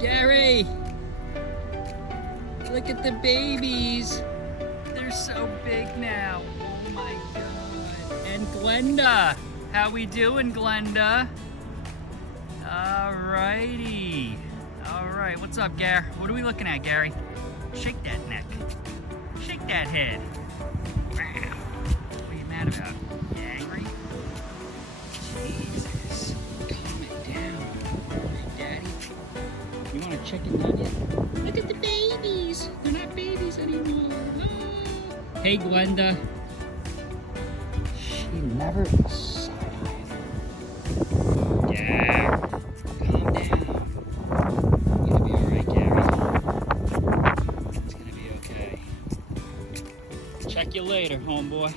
Gary! Look at the babies. They're so big now. Oh my God. And Glenda. How we doing, Glenda? Alrighty. Alright, what's up, Gary? What are we looking at, Gary? Shake that neck. Shake that head. What are you mad about? You angry? Jesus. Calm it down. Alright, Daddy. You want a chicken nugget? Look at the babies. They're not babies anymore. Oh. Hey, Glenda. She never side-eyed. Yeah. Calm down. You're gonna be alright, Gary. It's gonna be okay. Check you later, homeboy.